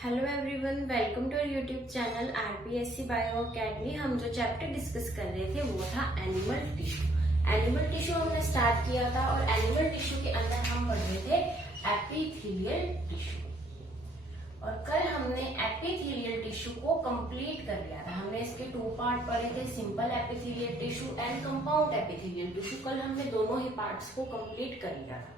Hello everyone, welcome to our YouTube channel RPSC bio academy. हम जो chapter discuss कर रहे थे वो था एनिमल टिश्यू। एनिमल टिश्यू हमने स्टार्ट किया था और एनिमल टिश्यू के अंदर हम पढ़ रहे थे एपिथेलियल टिश्यू। और कल हमने एपिथेलियल टिश्यू को कंप्लीट कर लिया था। हमने इसके 2 पार्ट पढ़े थे, simple epithelial tissue and compound epithelial tissue. कल हमने दोनों ही पार्ट्स को कंप्लीट कर लिया था।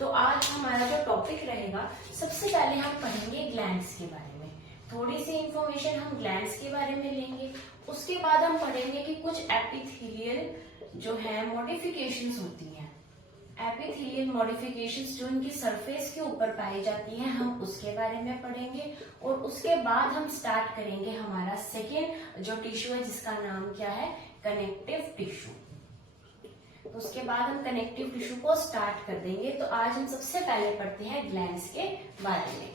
तो आज हमारा जो टॉपिक रहेगा, सबसे पहले हम पढ़ेंगे ग्लैंड्स के बारे में। थोड़ी सी इंफॉर्मेशन हम ग्लैंड्स के बारे में लेंगे। उसके बाद हम पढ़ेंगे कि कुछ एपिथेलियल जो है मॉडिफिकेशंस होती हैं, एपिथेलियल मॉडिफिकेशंस जो इनकी सरफेस के ऊपर पाई जाती हैं, हम उसके बारे में पढ़ेंगे। और उसके बाद हम स्टार्ट करेंगे हमारा सेकेंड जो टिश्यू है, जिसका नाम क्या है, कनेक्टिव टिश्यू। तो उसके बाद हम कनेक्टिव टिश्यू को स्टार्ट कर देंगे। तो आज हम सबसे पहले पढ़ते हैं ग्लैंड्स के बारे में।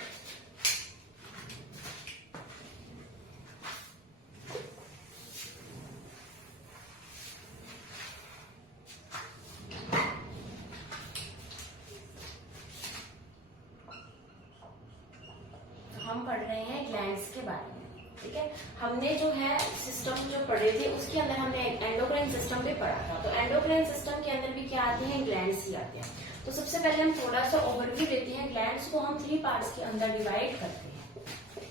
तो हम पढ़ रहे हैं ग्लैंड्स के बारे में, ठीक है। हमने जो है सिस्टम जो पढ़े थे उसके अंदर हमने एंडोक्राइन सिस्टम भी पढ़ा था। तो एंडोक्राइन सिस्टम के अंदर भी क्या आते हैं, ग्लैंड्स ही आते हैं। तो सबसे पहले हम थोड़ा सा ओवरव्यू देते हैं। ग्लैंड्स को हम 3 पार्ट्स के अंदर डिवाइड करते हैं।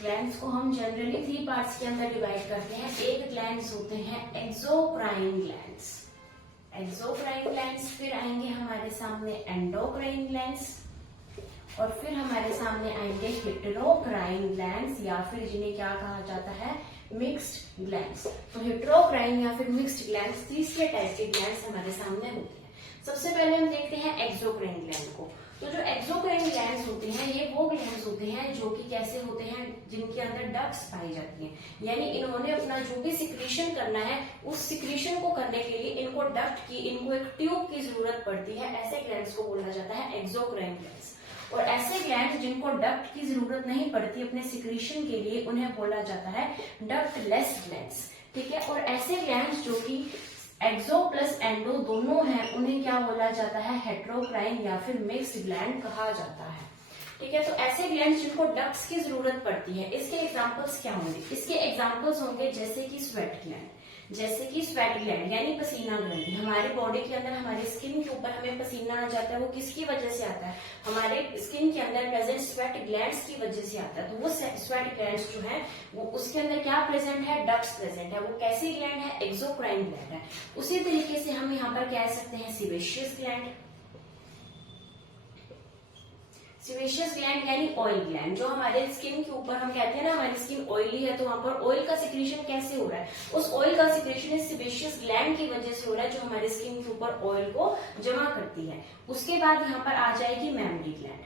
ग्लैंड्स को हम जनरली 3 पार्ट्स के अंदर डिवाइड करते हैं। एक ग्लैंड्स होते हैं एक्सोक्राइन ग्लैंड्स, एक्सोक्राइन ग्लैंड्स। फिर आएंगे हमारे सामने एंडोक्राइन ग्लैंड्स, और फिर हमारे सामने आएंगे हेटेरोक्राइन ग्लैंड्स, या फिर जिन्हें क्या कहा जाता है, मिक्स्ड ग्लैंड्स। तो हेटेरोक्राइन या फिर मिक्स्ड ग्लैंड्स, तीसरे टाइप के ग्लैंड्स हमारे सामने होते हैं। सबसे पहले हम देखते हैं एक्सोक्राइन ग्लैंड को। तो जो एक्सोक्राइन ग्लैंड्स होते हैं, ये वो ग्लैंड्स होते हैं जो कि कैसे होते हैं, जिनके अंदर डक्ट्स पाई जाती हैं। यानी इन्होंने अपना जो भी सिक्रीशन करना है, उस सिक्रीशन को करने के लिए इनको डक्ट की, इनको एक ट्यूब की जरूरत पड़ती है। ऐसे ग्लैंड्स को बोला जाता है एक्सोक्राइन ग्लैंड्स। और ऐसे ग्लैंड जिनको डक्ट की जरूरत नहीं पड़ती अपने सिक्रीशन के लिए, उन्हें बोला जाता है डक्टलेस ग्लैंड्स, ठीक है। और ऐसे ग्लैंड जो कि एक्सो प्लस एंडो दोनों हैं, उन्हें क्या बोला जाता है, हेटेरोक्राइन या फिर मिक्स्ड ग्लैंड कहा जाता है, ठीक है। तो ऐसे ग्लैंड जिनको डक्ट्स की जरूरत पड़ती है, इसके एग्जांपल्स क्या होंगे, इसके एग्जांपल्स होंगे जैसे कि स्वेट ग्लैंड, जैसे कि स्वेट ग्लैंड यानी पसीना ग्लैंड। हमारे बॉडी के अंदर, हमारे स्किन के ऊपर हमें पसीना आ जाता है, वो किसकी वजह से आता है, हमारे स्किन के अंदर प्रेजेंट स्वेट ग्लैंड्स की वजह से आता है। तो वो स्वेट ग्लैंड्स जो है, वो उसके अंदर क्या प्रेजेंट है, डक्ट्स प्रेजेंट है। वो कैसी ग्लैंड है, एक्सोक्राइन ग्लैंड है। उसी तरीके से हम यहाँ पर कह सकते हैं सीबेशियस ग्लैंड। सीबेशियस ग्लैंड यानी ऑयल ग्लैंड, जो हमारे स्किन के ऊपर, हम कहते हैं ना हमारी स्किन ऑयली है, तो वहां पर ऑयल का सिक्रीशन कैसे हो रहा है, उस ऑयल का सिक्रीशन इस सीबेशियस ग्लैंड की वजह से हो रहा है, जो हमारे स्किन के ऊपर ऑयल को जमा करती है। उसके बाद यहाँ पर आ जाएगी मेमरी ग्लैंड।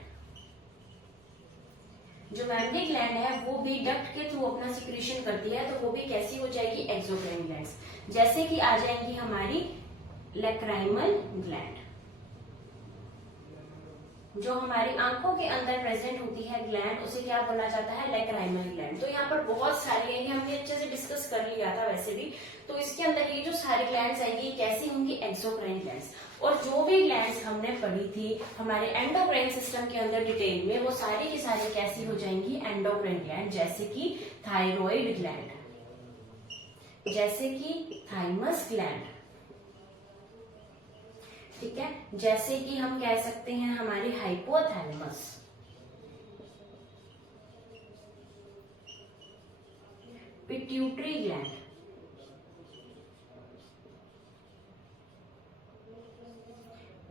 जो मेमरी ग्लैंड है वो भी डक्ट के थ्रू अपना सिक्रीशन करती है, तो वो भी कैसी हो जाएगी, एक्सोक्राइन ग्लैंड्स। जैसे कि आ जाएंगी हमारी लैक्राइमल ग्लैंड, जो हमारी आंखों के अंदर प्रेजेंट होती है ग्लैंड, उसे क्या बोला जाता है, लैक्राइमल ग्लैंड। तो यहाँ पर बहुत सारी है, हमने अच्छे से डिस्कस कर लिया था वैसे भी। तो इसके अंदर ये जो सारी ग्लैंड्स आएंगी कैसी होंगी, एक्सोक्राइन ग्लैंड्स। और जो भी ग्लैंड्स हमने पढ़ी थी हमारे एंडोक्राइन सिस्टम के अंदर डिटेल में, वो सारी की सारी कैसी हो जाएंगी, एंडोक्राइन ग्लैंड। जैसे कि थायराइड ग्लैंड, जैसे कि थाइमस ग्लैंड, ठीक है। जैसे कि हम कह सकते हैं हमारी हाइपोथैलेमस, पिट्यूटरी ग्लैंड,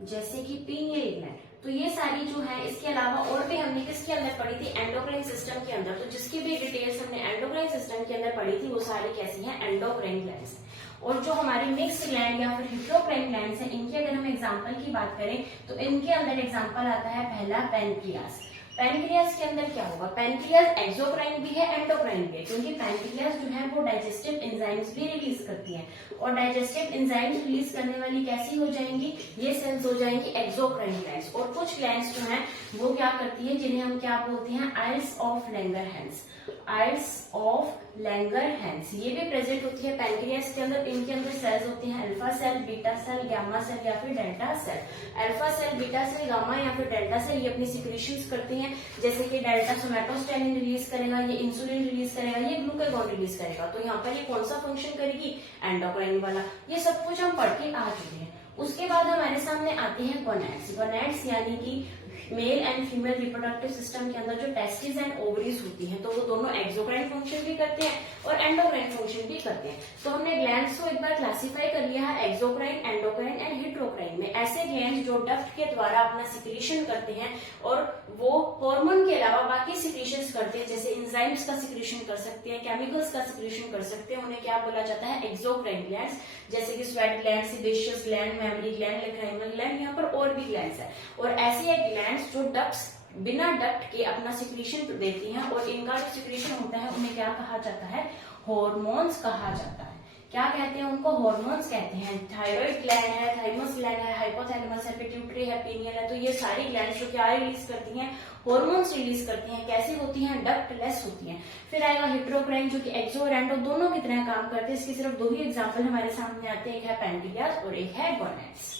जैसे कि पीनियल ग्लैंड। तो ये सारी जो है, इसके अलावा और भी हमने किसके अंदर पढ़ी थी, एंडोक्राइन सिस्टम के अंदर। तो जिसकी भी डिटेल्स हमने एंडोक्राइन सिस्टम के अंदर पढ़ी थी, वो सारी कैसी हैं, एंडोक्राइन ग्लैंड्स। और जो हमारी मिक्स्ड ग्लैंड या फिर हेटेरोक्राइन ग्लैंड्स हैं, इनकी अगर हम एग्जांपल की बात करें, तो इनके अंदर एग्जांपल आता है पहला पैनक्रियास। पैनक्रियास के अंदर क्या होगा, पैनक्रियास एक्सोक्राइन भी है, एंडोक्राइन भी है, क्योंकि पैनक्रियास जो है वो डाइजेस्टिव एंजाइम्स भी रिलीज करती है। और डाइजेस्टिव एंजाइम्स रिलीज करने वाली कैसी हो जाएंगी, ये सेल्स हो जाएंगी एक्सोक्राइन ग्लैंड्स। और कुछ ग्लैंड्स जो है वो क्या करती है, जिन्हें हम क्या बोलते हैं, isles of Langerhans, isles of Langerhans, ये भी प्रेजेंट होती है पैनक्रियास के अंदर। इनके अंदर सेल्स होती हैं alpha cell, beta cell, gamma cell या फिर delta cell. Alpha cell, beta cell, gamma या फिर डेल्टा सेल ये अपनी सिक्रीशंस करती हैं हैं, जैसे कि डेल्टा सोमेटोस्टेनिन रिलीज करेगा, ये इंसुलिन रिलीज करेगा, ये ग्लूकागॉन रिलीज करेगा। तो यहाँ पर ये कौन सा फंक्शन करेगी, एंडोक्राइन वाला। ये सब कुछ हम पढ़ के आ चुके हैं। उसके बाद हमारे सामने आते हैं गोनैड्स। गोनैड्स यानी कि male and female reproductive system के अंदर जो टेस्टिस एंड ओवरीज होती हैं, तो वो दोनों एक्सोक्राइन फंक्शन भी करते हैं और एंडोक्राइन फंक्शन भी करते हैं। तो हमने ग्लैंड्स को एक बार क्लासिफाई कर लिया है एक्सोक्राइन, एंडोक्राइन एंड हेटेरोक्राइन में। ऐसे ग्लैंड जो डक्ट के द्वारा अपना सिक्रीशन करते हैं और वो हार्मोन के अलावा बाकी सिक्रीशंस करते हैं, जैसे एंजाइम्स का सिक्रीशन कर सकते हैं, केमिकल्स का सिक्रीशन कर सकते हैं, उन्हें क्या बोला जाता है, एक्सोक्राइन ग्लैंड्स। जैसे कि sweat gland, sebaceous gland, mammary gland, lacrimal gland, यहाँ पर और भी ग्लैंड्स है। और ऐसे ग्लैंड्स जो डक्ट्स बिना डक्ट के अपना सिक्रीशन देती हैं और इनका जो सिक्रीशन होता है उन्हें क्या कहा जाता है, हार्मोन्स कहा जाता है। क्या कहते हैं उनको, हार्मोन्स कहते हैं। थायराइड ग्लैंड है, थाइमस ग्लैंड है, हाइपोथैलेमस है, पिट्यूटरी है, पीनियल है। तो ये सारी ग्लैंड्स जो क्या रिलीज करती हैं, हार्मोन्स रिलीज करती हैं। कैसी होती हैं, डक्टलेस होती हैं। फिर आएगा हेटेरोक्राइन जो कि एक्सो और एंडो दोनों की तरह काम करते हैं। इसकी सिर्फ दो ही एग्जाम्पल हमारे सामने आते हैं, एक है पेंटिलियास और एक है गोनैड्स।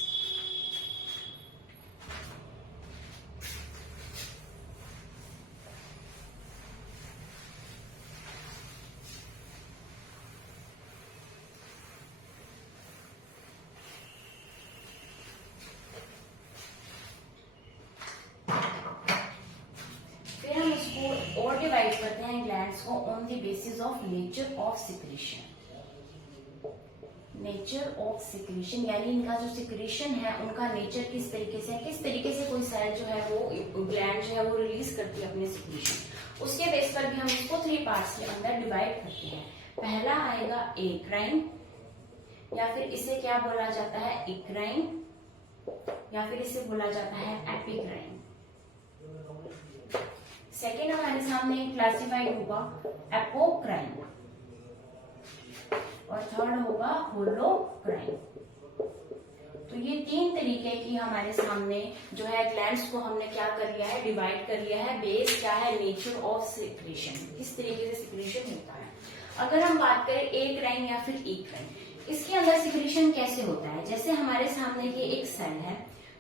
और डिवाइड करते हैं ग्लैंड्स को on the basis of nature of secretion. Nature of secretion यानी इनका जो सिक्रीशन है उनका नेचर किस तरीके से है, किस तरीके से कोई सेल जो है वो ग्लैंड जो है वो रिलीज करती है अपने सिक्रीशन। उसके बेस पर भी हम इसको 3 पार्ट्स के अंदर डिवाइड करते हैं। पहला आएगा एक्राइन, या फिर इसे क्या बोला जाता है, इक्राइन, या फिर इसे बोला जाता है एपिक्राइन। सेकेंड हमारे सामने क्लासिफाइड होगा एपोक्राइन और थर्ड होगा होलोक्राइन। तो ये 3 तरीके की हमारे सामने जो है ग्लैंड्स को हमने क्या कर लिया है, डिवाइड कर लिया है। बेस क्या है, नेचर ऑफ सिक्रीशन, किस तरीके से सिक्रीशन होता है। अगर हम बात करें एक्राइन या फिर इक्राइन, इसके अंदर सिक्रीशन कैसे होता है। जैसे हमारे सामने ये एक सेल है,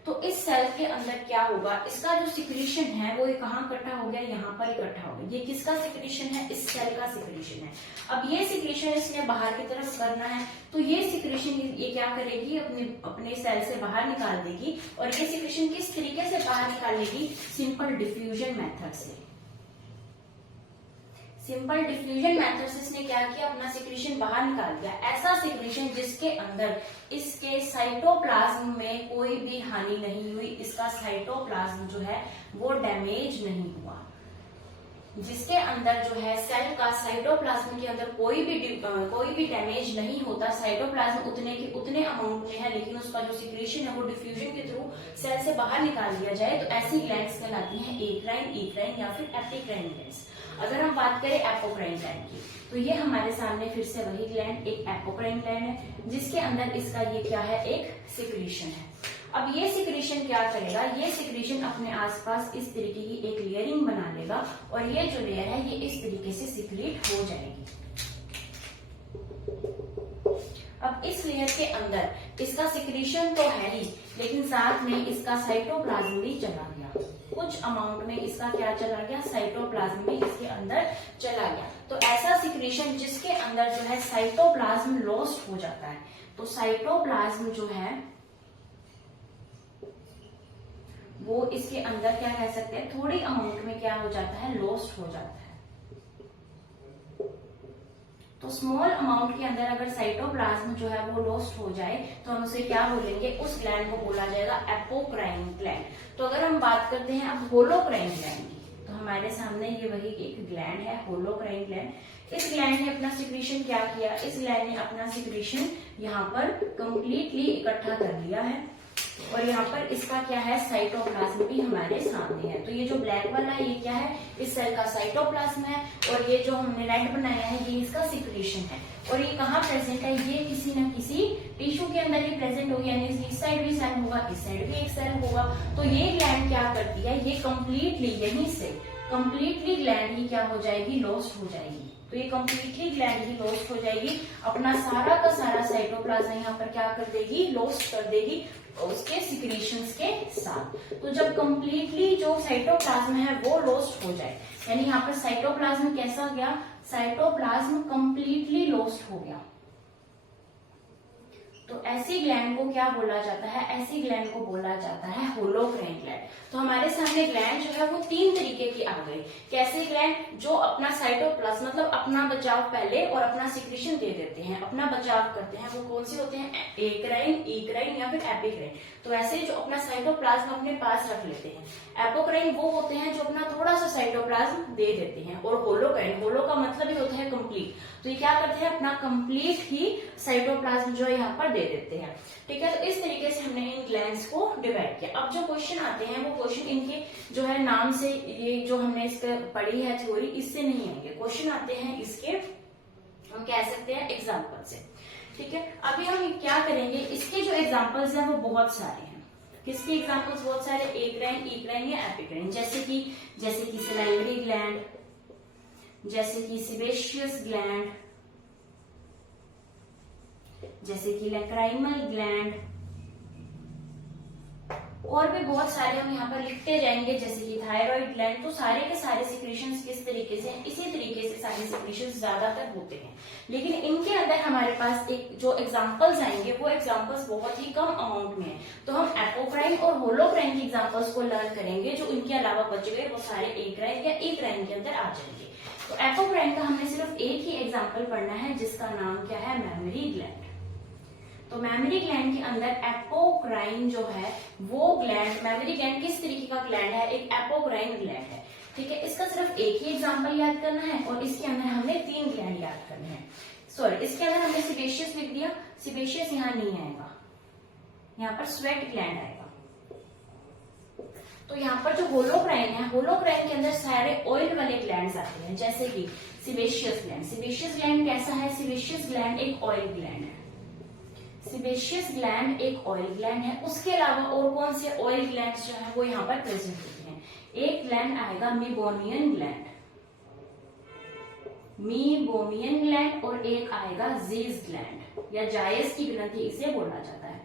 तो इस सेल के अंदर क्या होगा, इसका जो सिक्रीशन है वो कहाँ इकट्ठा हो गया, यहाँ पर इकट्ठा हो गया। ये किसका सिक्रीशन है, इस सेल का सिक्रीशन है। अब ये सिक्रीशन इसने बाहर की तरफ करना है, तो ये सिक्रीशन ये क्या करेगी, अपने सेल से बाहर निकाल देगी। और ये सिक्रीशन किस तरीके से बाहर निकालेगी, सिंपल डिफ्यूजन मेथड से। सिंपल डिफ्यूजन मेथड से इसने क्या किया, अपना सिक्रीशन बाहर निकाल दिया। ऐसा सिक्रीशन जिसके अंदर इसके साइटोप्लाज्म में कोई भी हानि नहीं हुई, इसका साइटोप्लाज्म जो है वो डैमेज नहीं हुआ, जिसके अंदर जो है सेल का साइटोप्लाज्म के अंदर कोई भी डैमेज नहीं होता। साइटोप्लाज्म उतने अमाउंट में है, लेकिन उसका जो सिक्रीशन है वो डिफ्यूजन के थ्रू सेल से बाहर निकाल दिया जाए, तो ऐसी ग्लैंड्स कहलाती हैं एक्राइन, इक्राइन या फिर एपिक्राइन ग्लैंड्स। अगर हम बात करें एपोक्राइन ग्लैंड की, तो ये हमारे सामने फिर से वही ग्लैंड एक एपोक्राइन ग्लैंड है, जिसके अंदर इसका ये क्या है, एक सिक्रीशन है। अब ये सिक्रीशन क्या करेगा, ये सिक्रीशन अपने आसपास इस तरीके की एक लेयरिंग बना लेगा और ये जो लेयर है ये इस तरीके से सिक्रीट हो जाएगी। अब इस लेयर के अंदर इसका सिक्रीशन तो है ही, लेकिन साथ में इसका साइटोप्लाज्म भी चला गया। कुछ अमाउंट में इसका क्या चला गया, साइटोप्लाज्म भी इसके अंदर चला गया। तो ऐसा सिक्रीशन जिसके अंदर जो है साइटोप्लाज्म लॉस्ट हो जाता है, तो साइटोप्लाज्म जो है वो इसके अंदर क्या कह सकते हैं, थोड़ी अमाउंट में क्या हो जाता है, लॉस्ट हो जाता है। तो स्मॉल अमाउंट के अंदर अगर साइटोप्लाज्म जो है वो लॉस्ट हो जाए तो हम उसे क्या बोलेंगे, उस ग्लैंड को बोला जाएगा एपोक्राइन ग्लैंड। तो अगर हम बात करते हैं अब होलोक्राइन ग्लैंड की, तो हमारे सामने ये वही एक ग्लैंड है होलोक्राइन ग्लैंड। इस ग्लैंड ने अपना सिक्रीशन क्या किया, इस ग्लैंड ने अपना सिक्रीशन यहाँ पर कंप्लीटली इकट्ठा कर लिया है और यहाँ पर इसका क्या है, साइटोप्लाज्म भी हमारे सामने है। तो ये जो ब्लैक वाला है ये क्या है, इस सेल का साइटोप्लाज्म है और ये जो हमने रेड बनाया है ये इसका सिक्रीशन है। और ये कहाँ प्रेजेंट है, ये किसी न किसी टिश्यू के अंदर ही प्रेजेंट होगी, यानी इस साइड भी सेल होगा, इस साइड भी एक सेल होगा। तो ये ग्लैंड क्या करती है, ये कंप्लीटली यहीं से कंप्लीटली ग्लैंड ही क्या हो जाएगी, लॉस्ट हो जाएगी। तो ये कंप्लीटली ग्लैंड ही लॉस्ट हो जाएगी, अपना सारा का सारा साइटोप्लाज्म यहाँ पर क्या कर देगी, लॉस्ट कर देगी उसके सिक्रीशंस के साथ। तो जब कंप्लीटली जो साइटोप्लाज्म है वो लॉस्ट हो जाए, यानी यहाँ पर साइटोप्लाज्म कैसा हो गया, साइटोप्लाज्म कंप्लीटली लॉस्ट हो गया, तो ऐसी ग्लैंड को क्या बोला जाता है, ऐसी ग्लैंड को बोला जाता है होलोक्राइन ग्लैंड। तो हमारे सामने ग्लैंड जो है वो 3 तरीके की आ गई। कैसे ग्लैंड, जो अपना साइटोप्लाज्म मतलब अपना बचाव पहले और अपना सिक्रीशन दे देते हैं, अपना बचाव करते हैं, वो कौन से होते हैं, एक्राइन, ईक्राइन या फिर एपिक्राइन। तो ऐसे जो अपना साइटोप्लाज्म अपने पास रख लेते हैं। एपोक्राइन वो होते हैं जो अपना थोड़ा सा साइटोप्लाज्म दे देते हैं, और होलोक्राइन, होलो का मतलब ही होता है कंप्लीट, तो ये क्या करते हैं, अपना कंप्लीट ही साइटोप्लाज्म जो है यहाँ पर दे देते हैं। ठीक है, तो इस तरीके से हमने इन ग्लैंड्स को डिवाइड किया। अब जो क्वेश्चन आते हैं वो क्वेश्चन इनके जो है नाम से, ये जो हमने इसका पढ़ी है थ्योरी, इससे नहीं आएंगे, क्वेश्चन आते हैं इसके, हम कह सकते हैं एग्जाम्पल से। ठीक है, अभी हम क्या करेंगे, इसके जो एग्जाम्पल्स हैं वो बहुत सारे हैं। किसके एग्जाम्पल्स बहुत सारे, एक्राइन, ईक्राइन या एपिक्राइन, जैसे कि सलाइवरी ग्लैंड, जैसे कि सेबेशियस ग्लैंड, जैसे कि लैक्राइमल ग्लैंड, और भी बहुत सारे हम यहाँ पर लिखते जाएंगे, जैसे कि थायराइड ग्लैंड। तो सारे के सारे सिक्रीशंस किस तरीके से, इसी तरीके से सारे सिक्रीशंस ज्यादातर होते हैं, लेकिन इनके अंदर हमारे पास एक जो एग्जांपल्स आएंगे वो एग्जांपल्स बहुत ही कम अमाउंट में है। तो हम एपोक्राइन और होलोक्राइन के एग्जांपल्स को लर्न करेंगे, जो इनके अलावा बच गए वो सारे एक्राइन या ईक्राइन के अंदर आ जाएंगे। तो एपोक्राइन का हमने सिर्फ एक ही एग्जाम्पल पढ़ना है, जिसका नाम क्या है, मैमरी ग्लैंड। तो मैमरी ग्लैंड के अंदर एपोक्राइन जो है वो ग्लैंड, मैमरी ग्लैंड किस तरीके का ग्लैंड है, एक एपोक्राइन ग्लैंड है। ठीक है, इसका सिर्फ एक ही एग्जांपल याद करना है, और इसके अंदर हमने 3 ग्लैंड याद करने हैं। सॉरी, इसके अंदर हमने सेबेशियस लिख दिया, सेबेशियस यहाँ नहीं आएगा, यहाँ पर स्वेट ग्लैंड आएगा। तो यहाँ पर जो होलोक्राइन है, होलोक्राइन के अंदर सारे ऑयल वाले ग्लैंड्स आते हैं, जैसे कि सेबेशियस ग्लैंड। सेबेशियस ग्लैंड कैसा है, सेबेशियस ग्लैंड एक ऑयल ग्लैंड है, सेबेशियस ग्लैंड एक ऑयल ग्लैंड है। उसके अलावा और कौन से ऑयल ग्लैंड्स जो है वो यहाँ पर प्रेजेंट होते हैं। एक ग्लैंड आएगा मीबोमियन ग्लैंड, मीबोमियन ग्लैंड, और एक आएगा जीज ग्लैंड या जायस की ग्रंथि इसे बोला जाता है।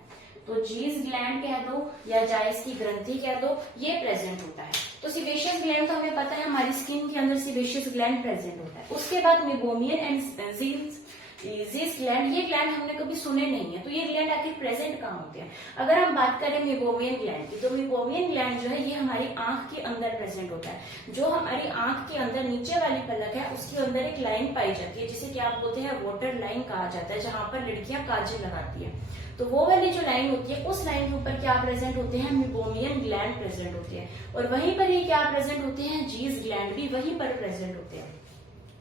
तो जीज ग्लैंड कह दो या जायस की ग्रंथि कह दो, ये प्रेजेंट होता है। तो सेबेशियस ग्लैंड तो हमें पता है, हमारी स्किन के अंदर सेबेशियस ग्लैंड प्रेजेंट होता है। उसके बाद मीबोमियन एंड जीज ग्लैंड, ये ग्लैंड हमने कभी सुने नहीं है, तो ये ग्लैंड आखिर प्रेजेंट कहाँ होते हैं। अगर हम बात करें मीबोमियन ग्लैंड की, तो मीबोमियन ग्लैंड जो है ये हमारी आंख के अंदर प्रेजेंट होता है। जो हमारी आंख के अंदर नीचे वाली पलक है उसके अंदर एक लाइन पाई जाती है, जिसे क्या बोलते हैं, वाटर लाइन कहा जाता है, जहां पर लड़कियां काजल लगाती है। तो वो वाली जो लाइन होती है, उस लाइन के ऊपर क्या प्रेजेंट होते हैं, मीबोमियन ग्लैंड प्रेजेंट होते हैं, और वहीं पर ही क्या प्रेजेंट होते हैं, जीज ग्लैंड भी वहीं पर प्रेजेंट होते हैं।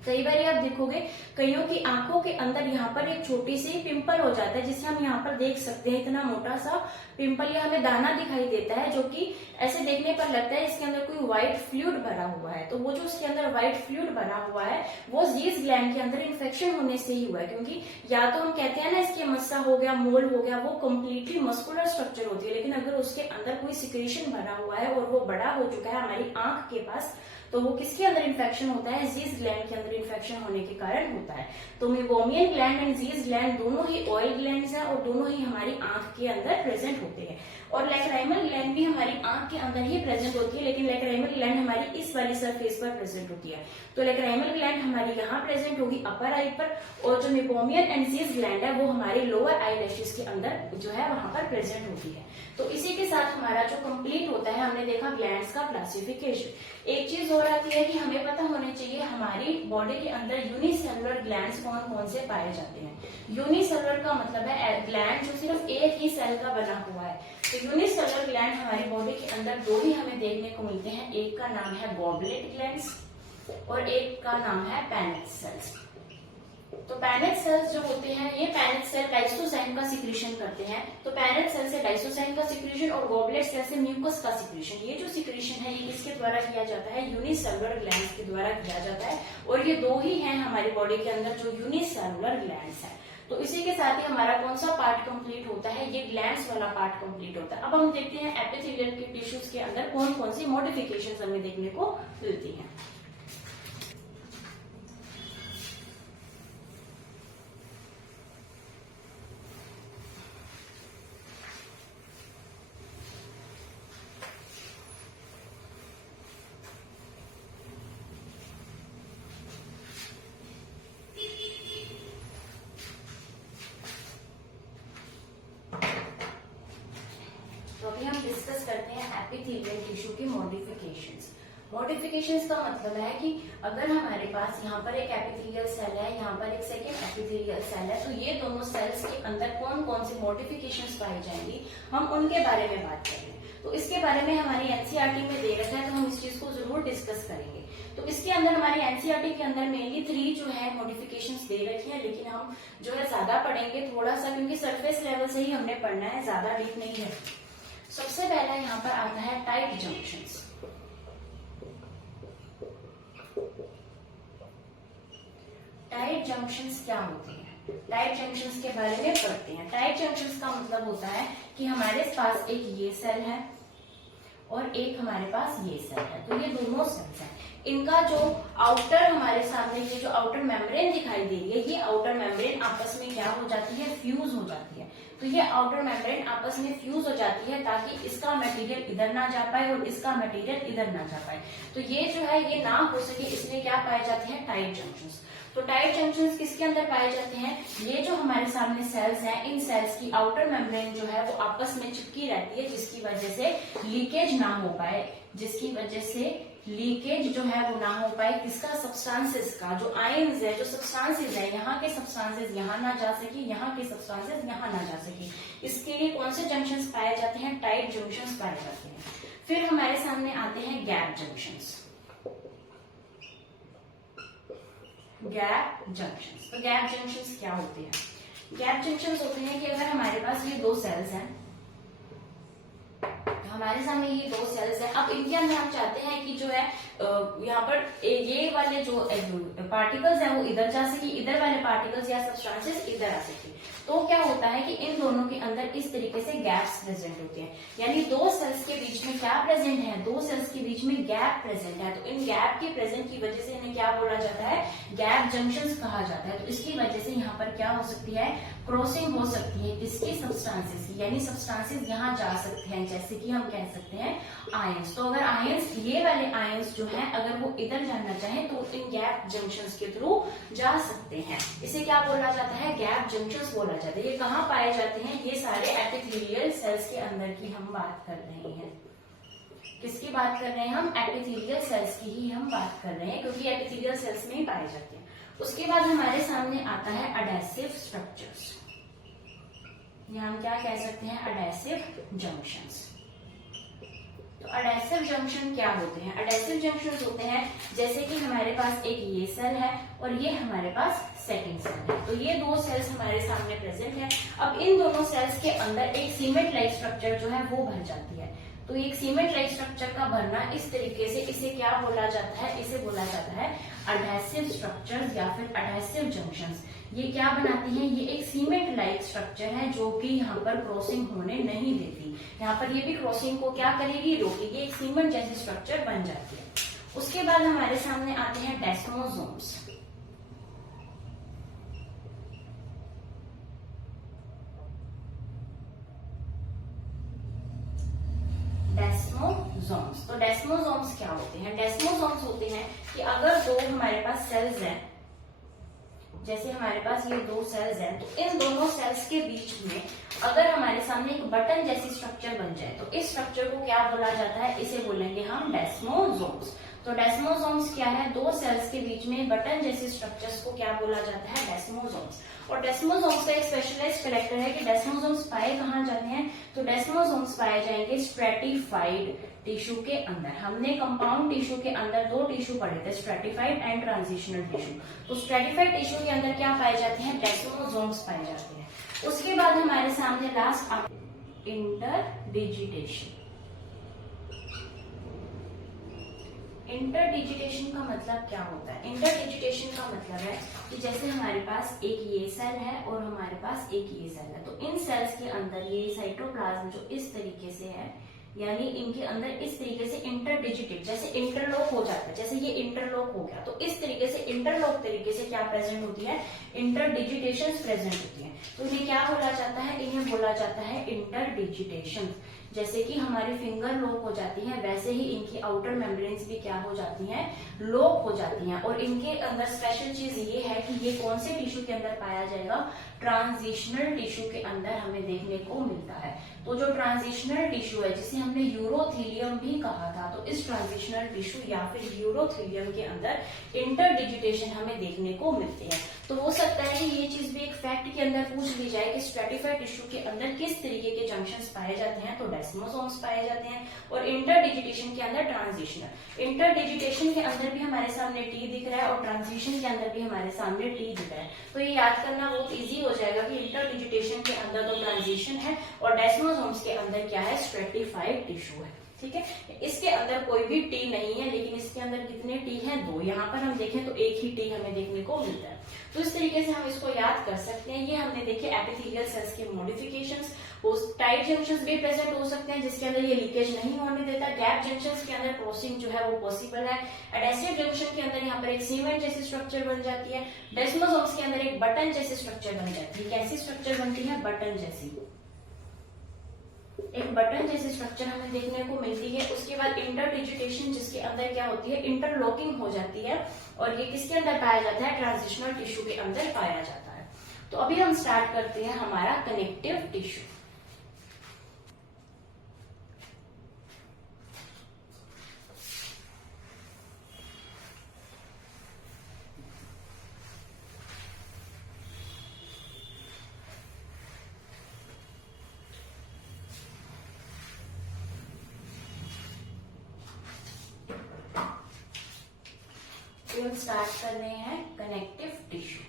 कई बार आप देखोगे कईयों की आंखों के अंदर यहाँ पर एक छोटी सी पिंपल हो जाता है, जिसे हम यहाँ पर देख सकते हैं, इतना मोटा सा पिंपल या हमें दाना दिखाई देता है, जो कि ऐसे देखने पर लगता है इसके अंदर कोई व्हाइट फ्लूइड भरा हुआ है। तो वो जो उसके अंदर व्हाइट फ्लूइड भरा हुआ है वो जीज ग्लैंड के अंदर इन्फेक्शन होने से ही हुआ है, क्योंकि या तो हम कहते हैं ना इसके मस्सा हो गया, मोल हो गया, वो कम्प्लीटली मस्कुलर स्ट्रक्चर होती है, लेकिन अगर उसके अंदर कोई सिक्रीशन भरा हुआ है और वो बड़ा हो चुका है हमारी आंख के पास, तो वो किसके अंदर इन्फेक्शन होता है, जीज ग्लैंड के अंदर इन्फेक्शन होने के कारण होता है। तो मीबोमियन ग्लैंड एंड जीज ग्लैंड दोनों ही ऑयल ग्लैंड्स हैं और दोनों ही हमारी आंख के अंदर प्रेजेंट होते हैं। और लैक्राइमल ग्लैंड भी हमारी आंख के अंदर ही प्रेजेंट होती है, लेकिन लैक्राइमल ग्लैंड हमारी इस वाली सरफेस पर प्रेजेंट होती है। तो लैक्राइमल ग्लैंड हमारी यहाँ प्रेजेंट होगी अपर आई पर, और जो मीबोमियन एंड जीज ग्लैंड है वो हमारे लोअर आई लैशेस के अंदर जो है वहां पर प्रेजेंट होती है। तो इसी के साथ हमारा जो कंप्लीट होता है, हमने देखा ग्लैंड्स का क्लासिफिकेशन। एक चीज और आती है कि हमें पता होना चाहिए हमारी बॉडी के अंदर यूनिसेलुलर ग्लैंड्स कौन कौन से पाए जाते हैं। यूनिसेलुलर का मतलब है ग्लैंड जो सिर्फ एक ही सेल का बना हुआ है। तो यूनिसेलुलर ग्लैंड हमारी बॉडी के अंदर 2 ही हमें देखने को मिलते हैं, एक का नाम है गॉबलेट ग्लैंड्स और एक का नाम है पैनेट सेल्स। तो पैनेट सेल्स जो होते हैं, ये पैनेट सेल लाइसोजाइम का सिक्रीशन करते हैं। तो पैनेट सेल से लाइसोजाइम का सिक्रीशन और गॉबलेट सेल से म्यूकस का सिक्रीशन। ये जो सिक्रीशन है ये किसके द्वारा किया जाता है, यूनिसेलुलर ग्लैंड्स के द्वारा किया जाता है, और ये 2 ही हैं हमारी बॉडी के अंदर जो यूनिसेलुलर ग्लैंड्स हैं। तो इसी के साथ ही हमारा कौन सा पार्ट कंप्लीट होता है, ये ग्लैंड्स वाला पार्ट कंप्लीट होता है। अब हम देखते हैं एपिथेलियल के टिश्यूज के अंदर कौन कौन सी मॉडिफिकेशंस हमें देखने को मिलती हैं। कि मॉडिफिकेशंस। मॉडिफिकेशंस का मतलब है कि अगर हमारे पास यहाँ पर एक एपिथेलियल सेल है, यहाँ पर एक सेकेंड एपिथेलियल सेल है, तो ये दोनों सेल्स के अंदर कौन कौन सी मॉडिफिकेशंस पाई जाएंगी, हम उनके बारे में बात करेंगे। तो इसके बारे में हमारी एनसीईआरटी में दे रखा है, तो हम इस चीज को जरूर डिस्कस करेंगे। तो इसके अंदर हमारी एनसीईआरटी के अंदर मेनली 3 जो है मॉडिफिकेशंस दे रखी है, लेकिन हम जो है ज्यादा पढ़ेंगे थोड़ा सा, क्योंकि सरफेस लेवल से ही हमने पढ़ना है, ज्यादा डीप नहीं है। सबसे पहला यहाँ पर आता है टाइट जंक्शंस। टाइट जंक्शंस क्या होते हैं? टाइट जंक्शंस के बारे में पढ़ते हैं। टाइट जंक्शंस का मतलब होता है कि हमारे पास एक ये सेल है और एक हमारे पास ये सेल है, तो ये दोनों सेल्स हैं। इनका जो आउटर हमारे सामने ये जो आउटर मेम्ब्रेन दिखाई दे रही है, ये आउटर मेम्ब्रेन आपस में क्या हो जाती है, फ्यूज हो जाती है। तो ये आउटर मेम्ब्रेन आपस में फ्यूज हो जाती है ताकि इसका मटेरियल इधर ना जा पाए और इसका मटेरियल इधर ना जा पाए। तो ये जो है ये ना हो सके, इसलिए क्या पाए जाते हैं, टाइट जंक्शंस। तो टाइट जंक्शंस किसके अंदर पाए जाते हैं? ये जो हमारे सामने सेल्स हैं, इन सेल्स की आउटर मेम्ब्रेन जो है वो आपस में चिपकी रहती है, जिसकी वजह से लीकेज ना हो पाए, जिसकी वजह से लीकेज जो है वो ना हो पाए। किसका? सब्सटेंसेस का। जो आयंस है, जो सब्सटेंसेस है, यहाँ के सब्सटेंसेस यहाँ ना जा सके, यहाँ के सब्सटेंसेस यहाँ ना जा सके, इसके लिए कौन से जंक्शंस पाए जाते हैं? टाइट जंक्शंस पाए जाते हैं। फिर हमारे सामने आते हैं गैप जंक्शंस। Gap junctions. तो गैप जंक्शंस क्या होते हैं? गैप जंक्शंस होते हैं कि अगर हमारे पास ये 2 सेल्स हैं, हमारे सामने ये 2 सेल्स हैं, अब इनके अंदर हम चाहते हैं कि जो है यहाँ पर ये वाले जो पार्टिकल्स हैं वो इधर जा सके, इधर वाले पार्टिकल्स या सब्सटेंसेस इधर आ सके। तो क्या होता है कि इन दोनों के अंदर इस तरीके से गैप्स प्रेजेंट होते हैं, यानी 2 सेल्स के बीच में क्या प्रेजेंट है? 2 सेल्स के बीच में गैप प्रेजेंट है। तो इन गैप के प्रेजेंट की वजह से इन्हें क्या बोला जाता है? गैप जंक्शंस कहा जाता है। तो इसकी वजह से यहाँ पर क्या हो सकती है? क्रॉसिंग हो सकती है किसकी? सब्सटेंसेस की, यानी सब्सटेंसेस यहाँ जा सकते हैं, जैसे कि हम कह सकते हैं आयंस। तो अगर आयंस, ये वाले आयंस जो है, अगर वो इधर जाना चाहे तो इन गैप जंक्शंस के थ्रू जा सकते हैं। इसे क्या बोला जाता है? गैप जंक्शंस बोला जाता है। ये कहाँ पाए जाते हैं? ये सारे एपिथेलियल सेल्स के अंदर की हम बात कर रहे हैं। किसकी बात कर रहे हैं हम? एपिथेलियल सेल्स की ही हम बात कर रहे हैं, क्योंकि एपिथेलियल सेल्स में ही पाए जाते हैं। उसके बाद हमारे सामने आता है अडेसिव स्ट्रक्चर्स। यहाँ हम क्या कह सकते हैं? Adhesive junctions. तो अडेसिव जंक्शन क्या होते हैं? अडेसिव जंक्शंस होते हैं जैसे कि हमारे पास एक ये सेल है और ये हमारे पास सेकंड सेल है। तो ये 2 सेल्स हमारे सामने प्रेजेंट है। अब इन दोनों सेल्स के अंदर एक सीमेंट लाइक स्ट्रक्चर जो है वो भर जाती है। तो एक सीमेंट लाइक स्ट्रक्चर का भरना इस तरीके से, इसे क्या बोला जाता है? इसे बोला जाता है अडेसिव स्ट्रक्चर्स या फिर अडेसिव जंक्शंस। ये क्या बनाती हैं? ये एक सीमेंट लाइक स्ट्रक्चर है जो कि यहाँ पर क्रॉसिंग होने नहीं देती। यहाँ पर ये भी क्रॉसिंग को क्या करेगी? रोकेगी। एक सीमेंट जैसी स्ट्रक्चर बन जाती है। उसके बाद हमारे सामने आते हैं डेस्मोसोम्स। डेस्मोसोम्स। तो डेस्मोसोम्स क्या होते हैं? डेस्मोसोम्स होते हैं कि अगर 2 हमारे पास सेल्स हैं, जैसे हमारे पास ये 2 सेल्स हैं, तो इन दोनों सेल्स के बीच में अगर हमारे सामने एक बटन जैसी स्ट्रक्चर बन जाए, तो इस स्ट्रक्चर को क्या बोला जाता है? इसे बोलेंगे हम डेस्मोसोम्स। तो डेस्मोसोम्स क्या है? 2 सेल्स के बीच में बटन जैसी स्ट्रक्चर्स को क्या बोला जाता है? डेस्मोसोम्स। और डेस्मोसोम्स का एक स्पेशलाइज्ड कैरेक्टर है कि डेस्मोसोम्स पाए कहाँ जाते हैं? तो डेस्मोसोम्स पाए जाएंगे स्ट्रेटिफाइड टिश्यू के अंदर। हमने कंपाउंड टिश्यू के अंदर 2 टिश्यू पढ़े थे, स्ट्रेटिफाइड एंड ट्रांजिशनल टिश्यू। तो स्ट्रेटिफाइड टिश्यू के अंदर क्या पाए जाते हैं? डेस्मोसोम्स पाए जाते हैं। उसके बाद हमारे सामने लास्ट इंटरडिजिटेशन। इंटरडिजिटेशन का मतलब क्या होता है? इंटरडिजिटेशन का मतलब है कि जैसे हमारे पास एक ये सेल है और हमारे पास एक ये सेल है, तो इन सेल्स के अंदर ये साइटोप्लाज्म जो इस तरीके से है, यानी इनके अंदर इस तरीके से इंटरडिजिटेट, जैसे इंटरलॉक हो जाता है, जैसे ये इंटरलॉक हो गया, तो इस तरीके से इंटरलॉक तरीके से क्या प्रेजेंट होती है? इंटरडिजिटेशन प्रेजेंट होती है। तो इन्हें क्या बोला जाता है? इन्हें बोला जाता है इंटरडिजिटेशन। जैसे कि हमारी फिंगर लॉक हो जाती है, वैसे ही इनकी आउटर मेम्ब्रेन्स भी क्या हो जाती हैं, लॉक हो जाती हैं। और इनके अंदर स्पेशल चीज ये है कि ये कौन से टिश्यू के अंदर पाया जाएगा, ट्रांजिशनल टिश्यू के अंदर हमें देखने को मिलता है। तो जो ट्रांजिशनल टिश्यू है जिसे हमने यूरोथीलियम भी कहा था, तो इस ट्रांजिशनल टिश्यू या फिर यूरोथीलियम के अंदर इंटरडिजिटेशन हमें देखने को मिलती है। तो हो सकता है कि ये चीज भी एक फैक्ट के अंदर पूछ ली जाए कि स्ट्रेटिफाइड टिश्यू के अंदर किस तरीके के जंक्शंस पाए जाते हैं, तो डेस्मोसोम्स पाए जाते हैं। और इंटरडिजिटेशन के अंदर ट्रांजिशनल, इंटरडिजिटेशन के अंदर भी हमारे सामने टी दिख रहा है और ट्रांजिशन के अंदर भी हमारे सामने टी दिख रहा है। तो ये याद करना बहुत इजी हो जाएगा कि इंटरडिजिटेशन के अंदर तो ट्रांजिशन है और डेस्मोसोम्स के अंदर क्या है, स्ट्रेटिफाइड टिश्यू है। ठीक है, इसके अंदर कोई भी टी नहीं है, लेकिन इसके अंदर कितने टी हैं, 2। यहाँ पर हम देखें तो एक ही टी हमें देखने को मिलता है। तो इस तरीके से हम इसको याद कर सकते हैं। ये हमने देखे एपिथेलियल सेल्स के मॉडिफिकेशंस। टाइट जंक्शंस भी प्रेजेंट हो सकते हैं जिसके अंदर ये लीकेज नहीं होने देता। गैप जंक्शंस के अंदर क्रॉसिंग जो है वो पॉसिबल है। एडेसिव जंक्शन के अंदर यहाँ पर एक सीमेंट जैसी स्ट्रक्चर बन जाती है। डेस्मोसोम्स के अंदर एक बटन जैसी स्ट्रक्चर बन जाती है। कैसी स्ट्रक्चर बनती है, बटन जैसी, एक बटन जैसी स्ट्रक्चर हमें देखने को मिलती है। उसके बाद इंटरडिजिटेशन जिसके अंदर क्या होती है, इंटरलॉकिंग हो जाती है। और ये किसके अंदर पाया जाता है, ट्रांजिशनल टिश्यू के अंदर पाया जाता है। तो अभी हम स्टार्ट करते हैं हमारा कनेक्टिव टिश्यू। हम स्टार्ट कर रहे हैं कनेक्टिव टिश्यू।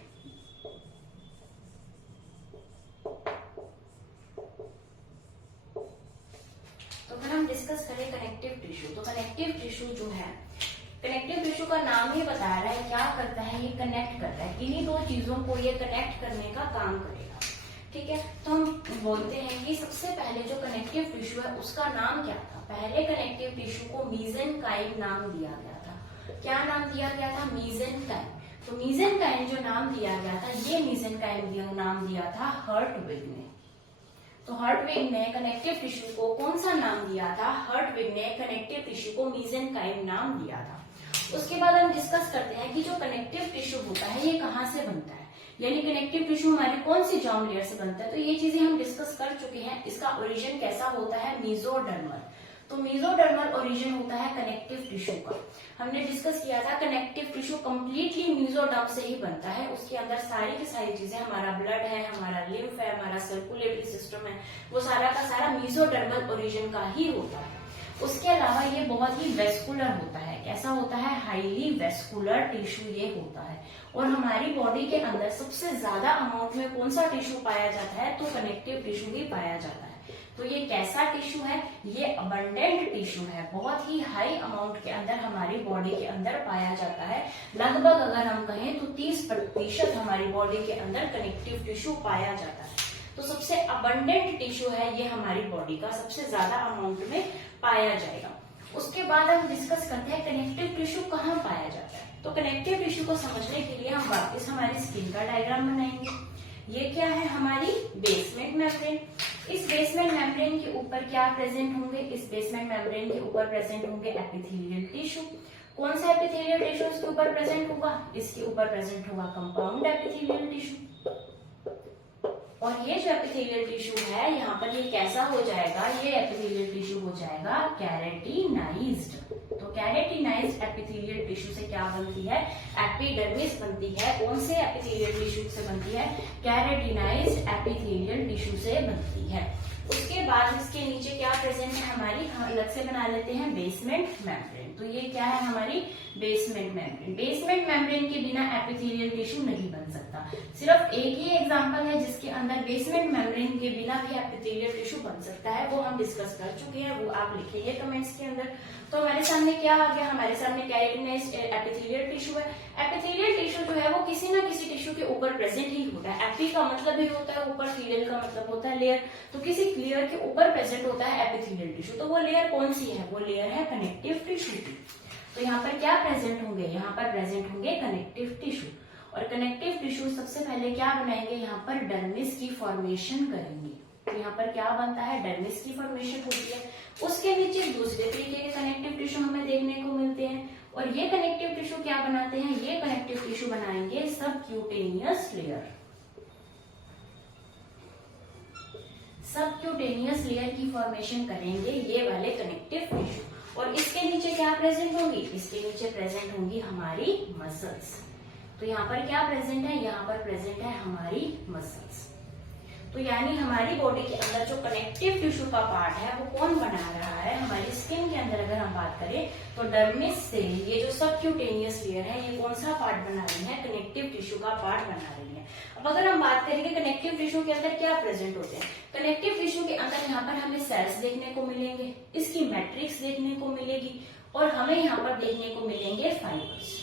तो फिर हम डिस्कस करें कनेक्टिव टिश्यू। तो कनेक्टिव टिश्यू जो है, कनेक्टिव टिश्यू का नाम ही बता रहा है क्या करता है, ये कनेक्ट करता है। इन्हीं दो चीजों को ये कनेक्ट करने का काम करेगा। ठीक है, तो हम बोलते हैं कि सबसे पहले जो कनेक्टिव टिश्यू है उसका नाम क्या था। पहले कनेक्टिव टिश्यू को मीजेनकाइम नाम दिया गया था। क्या नाम दिया गया था, मीजेनकाइम। तो मीजेनकाइम जो नाम दिया गया था, ये मीजेनकाइम नाम दिया था हर्टविग ने। तो हर्टविग ने कनेक्टिव टिश्यू को कौन सा नाम दिया था, हर्टविग ने कनेक्टिव टिश्यू को मीजेनकाइम नाम दिया था। उसके बाद हम डिस्कस करते हैं कि जो कनेक्टिव टिश्यू होता है ये कहाँ से बनता है, यानी कनेक्टिव टिश्यू हमारी कौन सी जर्म लेयर से बनता है। तो ये चीजें हम डिस्कस कर चुके हैं। इसका ओरिजिन कैसा होता है, मीजोडर्मल। तो मीजोडर्मल ओरिजिन होता है कनेक्टिव टिश्यू का। हमने डिस्कस किया था कनेक्टिव टिश्यू कंप्लीटली मीजोडर्म से ही बनता है। उसके अंदर सारी की सारी चीजें, हमारा ब्लड है, हमारा लिम्फ है, हमारा सर्कुलेटरी सिस्टम है, वो सारा का सारा मीजोडर्मल ओरिजिन का ही होता है। उसके अलावा ये बहुत ही वेस्कुलर होता है। कैसा होता है, हाईली वेस्कुलर टिश्यू ये होता है। और हमारी बॉडी के अंदर सबसे ज्यादा अमाउंट में कौन सा टिश्यू पाया जाता है, तो कनेक्टिव टिश्यू ही पाया जाता है। तो ये कैसा टिश्यू है, ये अबंडेंट टिश्यू है, बहुत ही हाई अमाउंट के अंदर हमारी बॉडी के अंदर पाया जाता है। लगभग अगर हम कहें तो 30% हमारी बॉडी के अंदर कनेक्टिव टिश्यू पाया जाता है। तो सबसे अबंडेंट टिश्यू है ये हमारी बॉडी का, सबसे ज्यादा अमाउंट में पाया जाएगा। उसके बाद हम डिस्कस करते हैं कनेक्टिव टिश्यू कहाँ पाया जाता है। तो कनेक्टिव टिश्यू को समझने के लिए हम वापस हमारी स्किन का डायग्राम बनाएंगे। ये क्या है, हमारी बेसमेंट मेम्ब्रेन। इस बेसमेंट मेम्ब्रेन के ऊपर क्या प्रेजेंट होंगे, इस बेसमेंट मेम्ब्रेन के ऊपर प्रेजेंट होंगे एपिथेलियल टिश्यू। कौन सा एपिथेलियल टिश्यू इसके ऊपर प्रेजेंट होगा, इसके ऊपर प्रेजेंट होगा कंपाउंड एपिथेलियल टिश्यू। और ये जो एपिथेलियल टिश्यू है यहाँ पर ये कैसा हो जाएगा, ये एपिथेलियल टिश्यू हो जाएगा कैरेटिनाइज्ड। तो कैरेटिनाइज्ड एपिथेलियल टिश्यू से क्या बनती है, एपिडर्मिस बनती है। कौन से एपिथेलियल टिश्यू से बनती है, कैरेटिनाइज्ड एपिथेलियल टिश्यू से बनती है। उसके बाद इसके नीचे क्या प्रेजेंट है हमारी, अलग से बना लेते हैं बेसमेंट मेम्ब्रेन। तो ये क्या है हमारी बेसमेंट मेम्ब्रेन। बेसमेंट मेम्ब्रेन के बिना एपिथेलियल टिश्यू नहीं बन सकता। सिर्फ एक ही एग्जांपल है जिसके अंदर बेसमेंट मेम्ब्रेन के बिना भी एपिथेलियल टिश्यू बन सकता है, वो हम डिस्कस कर चुके हैं, वो आप लिखिए कमेंट्स के अंदर। तो हमारे सामने क्या आ गया, हमारे सामने कैरेटिनाइज्ड एपिथेलियल टिश्यू है। एपिथेलियल टिश्यू जो है वो किसी ना किसी टिश्यू के ऊपर प्रेजेंट ही होता है। एपी का मतलब ही होता है ऊपर, थीलियल का मतलब होता है लेयर। तो किसी लेयर के ऊपर प्रेजेंट होता है एपिथेलियल टिश्यू। तो वो लेयर कौन सी है, वो लेयर है कनेक्टिव टिश्यू की। तो यहाँ पर क्या प्रेजेंट होंगे, यहाँ पर प्रेजेंट होंगे कनेक्टिव टिश्यू। और कनेक्टिव टिश्यू सबसे पहले क्या बनाएंगे, यहाँ पर डर्मिस की फॉर्मेशन करेंगे। तो यहाँ पर क्या बनता है, डर्मिस की फॉर्मेशन होती है। उसके नीचे दूसरे तरीके के कनेक्टिव टिश्यू हमें देखने को मिलते हैं, और ये कनेक्टिव टिश्यू क्या बनाते हैं, ये कनेक्टिव टिश्यू बनाएंगे सबक्यूटेनियस लेयर। सबक्यूटेनियस लेयर की फॉर्मेशन करेंगे ये वाले कनेक्टिव टिश्यू, और इसके नीचे क्या प्रेजेंट होंगी, इसके नीचे प्रेजेंट होंगी हमारी मसल्स। तो यहाँ पर क्या प्रेजेंट है, यहाँ पर प्रेजेंट है हमारी मसल्स। तो यानी हमारी बॉडी के अंदर जो कनेक्टिव टिश्यू का पार्ट है वो कौन बना रहा है, हमारी स्किन के अंदर अगर हम बात करें तो डर्मिस से ये जो सबक्यूटेनियस लेयर है ये कौन सा पार्ट बना रही है, कनेक्टिव टिश्यू का पार्ट बना रही है। अब अगर हम बात करेंगे कनेक्टिव टिश्यू के अंदर क्या प्रेजेंट होते हैं, कनेक्टिव टिश्यू के अंदर यहाँ पर हमें सेल्स देखने को मिलेंगे, इसकी मैट्रिक्स देखने को मिलेगी, और हमें यहाँ पर देखने को मिलेंगे फाइबर्स।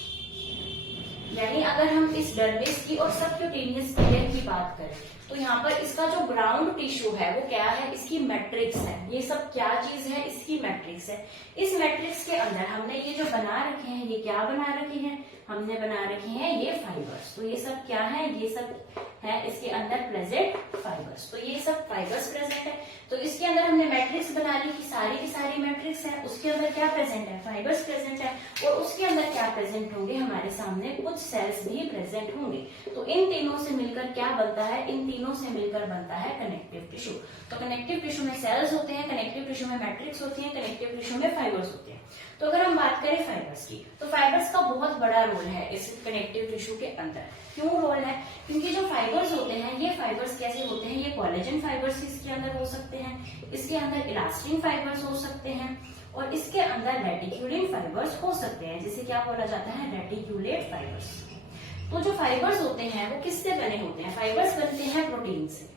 यानी अगर हम इस डर्मिस की और सबक्यूटेनियस लेयर की बात करें तो यहाँ पर इसका जो ग्राउंड टिश्यू है वो क्या है, इसकी मैट्रिक्स है। ये सब क्या चीज है, इसकी मैट्रिक्स है। इस मैट्रिक्स के अंदर हमने ये जो बना रखे हैं, ये क्या बना रखे हैं, हमने बना रखे हैं ये फाइबर्स। तो ये सब क्या है, ये सब है इसके अंदर प्रेजेंट फाइबर्स। तो ये सब फाइबर्स प्रेजेंट है। तो इसके अंदर हमने मैट्रिक्स बना ली कि सारी की सारी मैट्रिक्स है, उसके अंदर क्या प्रेजेंट है, फाइबर्स प्रेजेंट है, और उसके अंदर क्या प्रेजेंट होंगे, हमारे सामने कुछ सेल्स भी प्रेजेंट होंगे। तो इन तीनों से मिलकर क्या बनता है, इन तीनों से मिलकर बनता है कनेक्टिव टिश्यू। तो कनेक्टिव टिश्यू में सेल्स होते हैं, कनेक्टिव टिश्यू में मैट्रिक्स होती है, कनेक्टिव टिश्यू में फाइबर्स होते हैं। तो अगर हम बात करें फाइबर्स की, तो फाइबर्स का बहुत बड़ा रोल है इस कनेक्टिव टिश्यू के अंदर। क्यों रोल है, क्योंकि जो फाइबर्स होते हैं ये फाइबर्स कैसे होते हैं, ये कोलेजन फाइबर्स इसके अंदर हो सकते हैं, इसके अंदर इलास्टिन फाइबर्स हो सकते हैं, और इसके अंदर रेटिक्यूलिन फाइबर्स हो सकते हैं, जिसे क्या बोला जाता है, रेटिक्यूलेट फाइबर्स। तो जो फाइबर्स होते हैं वो किससे बने होते हैं, फाइबर्स बनते हैं प्रोटीन से।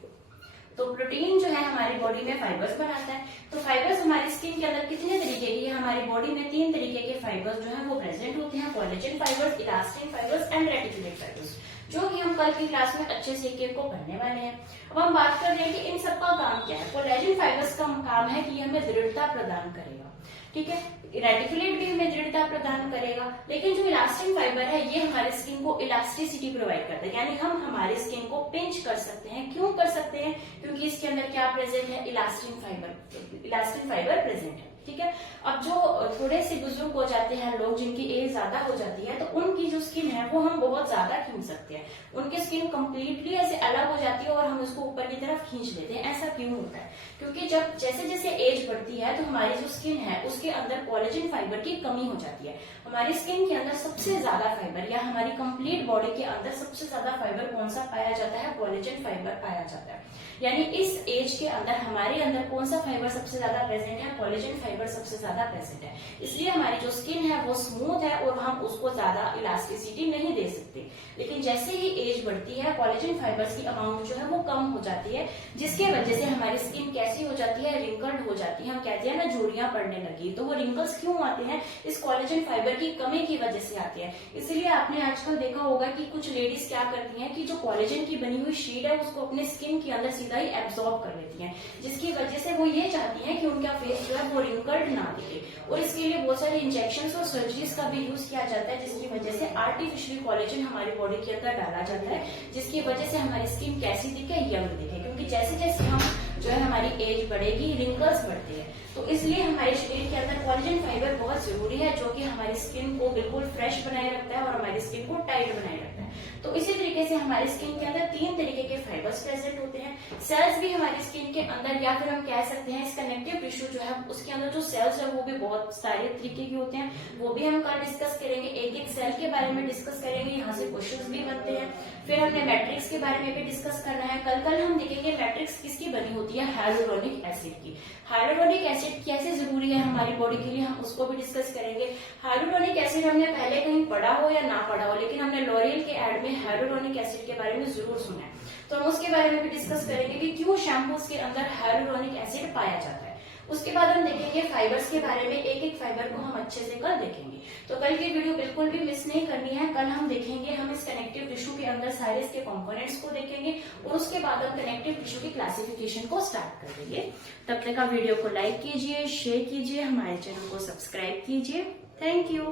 तो प्रोटीन जो है हमारी बॉडी में फाइबर्स बनाता है। तो फाइबर्स हमारी स्किन के अंदर कितने तरीके की है, हमारी बॉडी में 3 तरीके के फाइबर्स जो है वो प्रेजेंट होते हैं, collagen fibres, elastin fibres and reticulate fibres, जो कि हम कल की क्लास में अच्छे से एक को पढ़ने वाले हैं। अब हम बात कर रहे हैं कि इन सबका काम क्या है। कोलेजन फाइबर्स का काम है कि हमें दृढ़ता प्रदान करेगा, ठीक है। रेटिकुलेट भी हमें दृढ़ता प्रदान करेगा, लेकिन जो इलास्टिन फाइबर है ये हमारे स्किन को इलास्टिसिटी प्रोवाइड करता है, यानी हम हमारे स्किन को पिंच कर सकते हैं। क्यों कर सकते हैं, क्योंकि इसके अंदर क्या प्रेजेंट है, इलास्टिन फाइबर प्रेजेंट है, ठीक है। अब जो थोड़े से बुजुर्ग हो जाते हैं लोग, जिनकी एज ज्यादा हो जाती है, तो उनकी जो स्किन है वो हम बहुत ज्यादा खींच सकते हैं, उनकी स्किन कंप्लीटली ऐसे अलग हो जाती है और हम उसको ऊपर की तरफ खींच लेते हैं। ऐसा क्यों होता है, क्योंकि जब जैसे जैसे एज बढ़ती है तो हमारी जो स्किन है उसके अंदर कोलेजन फाइबर की कमी हो जाती है। हमारी स्किन के अंदर सबसे ज्यादा फाइबर, या हमारी कंप्लीट बॉडी के अंदर सबसे ज्यादा फाइबर कौन सा पाया जाता है, कोलेजन फाइबर पाया जाता है। यानी इस एज के अंदर हमारे अंदर कौन सा फाइबर सबसे ज्यादा प्रेजेंट है, कोलेजन फाइबर सबसे ज्यादा प्रेजेंट है। इसलिए हमारी जो स्किन है वो स्मूथ है और हम उसको ज्यादा इलास्टिसिटी नहीं दे सकते। लेकिन जैसे ही एज बढ़ती है कोलेजन फाइबर्स की अमाउंट जो है वो कम हो जाती है, जिसके वजह से हमारी स्किन कैसी हो जाती है, रिंकल्ड हो जाती है। हम कहते हैं ना झुर्रियां पड़ने लगी, तो वो रिंकल्स क्यों आते हैं, इस कोलेजन फाइबर की कमी की वजह से आती है। इसलिए आपने आजकल देखा होगा कि कुछ लेडीज क्या करती हैं कि जो कोलेजन की बनी हुई शीट है उसको अपने स्किन के अंदर सीधा ही एब्सॉर्ब कर लेती हैं, जिसकी वजह से वो ये चाहती हैं कि उनका फेस जो है वो रिंकल्ड ना दिखे। और इसके लिए बहुत सारे इंजेक्शंस और सर्जरीज का भी यूज किया जाता है, जिसकी वजह से आर्टिफिशियल कोलेजन हमारी बॉडी के अंदर डाला जाता है, जिसकी वजह से हमारी स्किन कैसी दिखे, यंग दिखे। क्योंकि जैसे जैसे हम जो है हमारी एज बढ़ेगी, रिंकल्स बढ़ती है, तो इसलिए हमारे शरीर के अंदर कोलेजन फाइबर बहुत जरूरी है, जो कि हमारी स्किन को बिल्कुल फ्रेश बनाए रखता है और हमारी स्किन को टाइट बनाए रखता है। तो इसी तरीके से हमारी स्किन के अंदर 3 तरीके के फाइबर्स प्रेजेंट होते हैं। सेल्स भी हमारी स्किन के अंदर, या फिर हम कह सकते हैं इस कनेक्टिव टिश्यू जो है उसके अंदर जो सेल्स है वो भी बहुत सारे तरीके के होते हैं, वो भी हम कल डिस्कस करेंगे। एक एक सेल के बारे में डिस्कस करेंगे, यहाँ से क्वेश्चंस भी बनते हैं। फिर हमने मैट्रिक्स के बारे में भी डिस्कस करना है। कल हम देखेंगे मैट्रिक्स किसकी बनी होती है, हाइलुरोनिक एसिड की। हाइलुरोनिक एसिड कैसे जरूरी है हमारी बॉडी के लिए, हम उसको भी डिस्कस करेंगे। हाइलुरोनिक एसिड हमने पहले कहीं पढ़ा हो या ना पढ़ा हो, लेकिन हमने लॉरियल के एड में हाइलुरोनिक एसिड के बारे में जरूर सुना है, तो हम उसके बारे में भी डिस्कस करेंगे कि क्यों शैम्पूज के अंदर हाइलुरोनिक एसिड पाया जाता है। उसके बाद हम देखेंगे फाइबर्स के बारे में, एक एक फाइबर को हम अच्छे से कल देखेंगे। तो कल की वीडियो बिल्कुल भी मिस नहीं करनी है। कल हम देखेंगे, हम इस कनेक्टिव टिश्यू के अंदर सारे इसके कंपोनेंट्स को देखेंगे और उसके बाद हम कनेक्टिव टिश्यू की क्लासिफिकेशन को स्टार्ट कर देंगे। तब तक आप वीडियो को लाइक कीजिए, शेयर कीजिए, हमारे चैनल को सब्सक्राइब कीजिए। Thank you.